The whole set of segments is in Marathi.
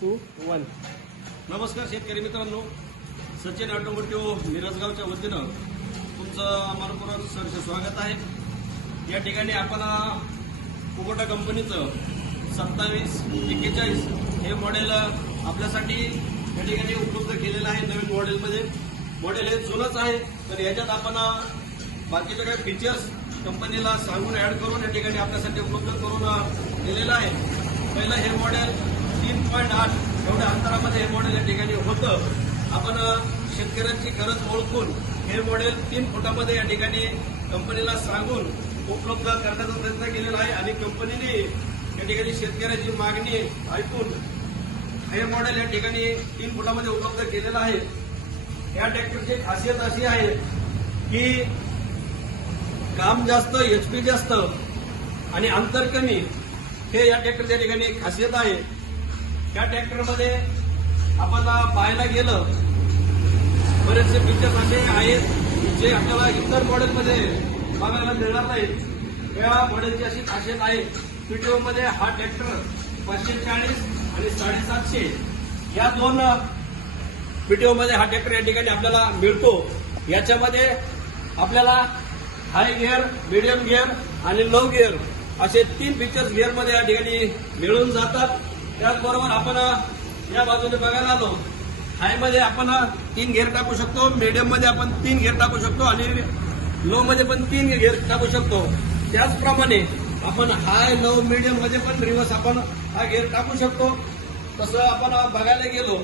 2, 1. नमस्कार शेतकरी मित्रांनो, सचिन ऑटोमोटिव्ह मिरजगावच्या वतीनं तुमचं मनपूर्वक सहर्ष स्वागत आहे। या ठिकाणी आपण कुबोटा कंपनीचं 2741 हे मॉडेल आपल्यासाठी या ठिकाणी उपलब्ध केलेलं आहे। नवीन मॉडेलमध्ये मॉडेल हे जुनंच आहे, तर याच्यात आपण बाकीचे काही फीचर्स कंपनीला सांगून ऍड करून या ठिकाणी आपल्यासाठी उपलब्ध करून दिलेलं आहे। पहिलं हे मॉडेल 3.8 एवढ्या अंतरामध्ये हे मॉडेल या ठिकाणी होतं। आपण शेतकऱ्यांची गरज ओळखून हे मॉडेल 3 फुटामध्ये या ठिकाणी कंपनीला सांगून उपलब्ध करण्याचा प्रयत्न केलेला आहे आणि कंपनीने या ठिकाणी शेतकऱ्याची मागणी ऐकून हे मॉडेल या ठिकाणी 3 फुटामध्ये उपलब्ध केलेलं आहे। या ट्रॅक्टरची खासियत अशी आहे की काम जास्त, एचपी जास्त आणि अंतर कमी, हे या ट्रॅक्टरच्या ठिकाणी खासियत आहे। या ट्रॅक्टरमध्ये आपण पाहायला गेलं बरेचसे फीचर्स असे आहेत जे आपल्याला इतर मॉडेलमध्ये बघायला मिळणार नाहीत। या मॉडेलची अशी खासियत आहे, पीटीओ मध्ये हा ट्रॅक्टर 540 आणि 750 या दोन पीटीओ मध्ये हा ट्रॅक्टर या ठिकाणी आपल्याला मिळतो। याच्यामध्ये आपल्याला हाय गिअर, मीडियम गिअर आणि लो गिअर असे 3 फीचर्स गिअरमध्ये या ठिकाणी मिळून जातात। त्याचबरोबर आपण या बाजूने बघायला आलो, हाय मध्ये आपण 3 गिअर टाकू शकतो, मीडियम मध्ये आपण 3 गिअर टाकू शकतो आणि लो मध्ये पण 3 गिअर टाकू शकतो। त्याचप्रमाणे आपण हाय, लो, मीडियम मध्ये पण रिव्हर्स आपण हा गिअर टाकू शकतो। तसं आपण बघायला गेलो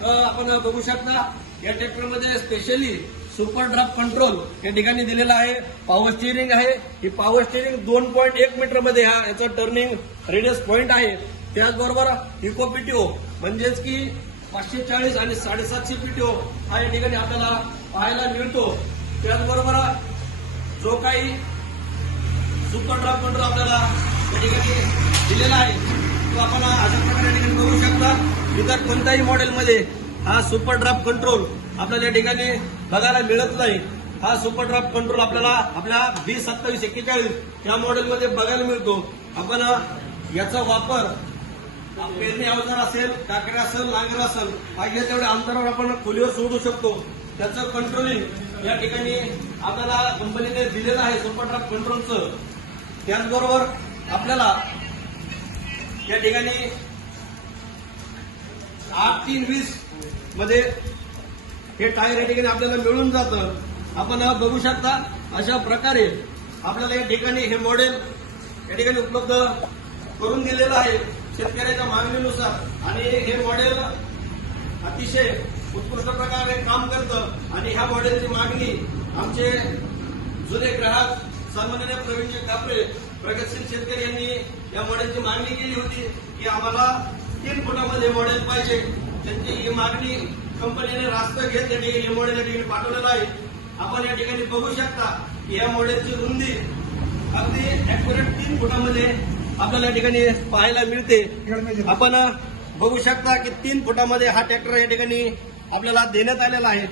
तर आपण बघू शकता या ट्रॅक्टरमध्ये स्पेशली सुपर ड्राफ्ट कंट्रोल या ठिकाणी दिलेला आहे। पॉवर स्टिअरिंग आहे, ही पॉवर स्टिअरिंग 2.1 मीटर मध्ये याचा टर्निंग रेडियस पॉइंट आहे। त्याचबरोबर इको पीटीओ म्हणजेच की 540 आणि 750 पीटीओ हा या ठिकाणी आपल्याला पाहायला मिळतो। त्याचबरोबर जो काही सुपर ड्राफ्ट कंट्रोल आपल्याला या ठिकाणी दिलेला आहे तो आपण अशा प्रकारे या ठिकाणी बघू शकता। इतर कोणत्याही मॉडेलमध्ये हा सुपर ड्राफ्ट कंट्रोल आपल्याला या ठिकाणी बघायला मिळत नाही। हा सुपर ड्राफ्ट कंट्रोल आपल्याला आपल्या 202741 या मॉडेलमध्ये बघायला मिळतो। आपण याचा वापर पेरणी अवजार असेल, काकडे असेल, नांगर असेल, पाहिजे तेवढ्या अंतरावर आपण खोलीवर सोडू शकतो। त्याचं कंट्रोलिंग या ठिकाणी आपल्याला कंपनीने दिलेलं आहे सुपर ड्राफ्ट कंट्रोलचं। त्याचबरोबर आपल्याला या ठिकाणी 8-3-20 मध्ये हे टायर या ठिकाणी आपल्याला मिळून जातं। आपण बघू शकता अशा प्रकारे आपल्याला या ठिकाणी हे मॉडेल या ठिकाणी उपलब्ध करून दिलेलं आहे शेतकऱ्याच्या मागणीनुसार। आणि हे मॉडेल अतिशय उत्कृष्ट प्रकारे काम करतं आणि ह्या मॉडेलची मागणी आमचे जुने ग्राहक सन्माननीय प्रवीणजी कापरे प्रगतशील शेतकरी यांनी या मॉडेलची मागणी केली होती की आम्हाला 3 फुटामध्ये मॉडेल पाहिजे। त्यांची ही मागणी कंपनीने रास्त घेत या ठिकाणी हे मॉडेल या ठिकाणी पाठवलेलं आहे। आपण या ठिकाणी बघू शकता की या मॉडेलची रुंदी अगदी ऍक्युरेट 3 फुटामध्ये आपल्याला या ठिकाणी पाहायला मिळते। आपण बघू शकता की 3 फुटामध्ये हा ट्रॅक्टर या ठिकाणी आपल्याला देण्यात आलेला आहे।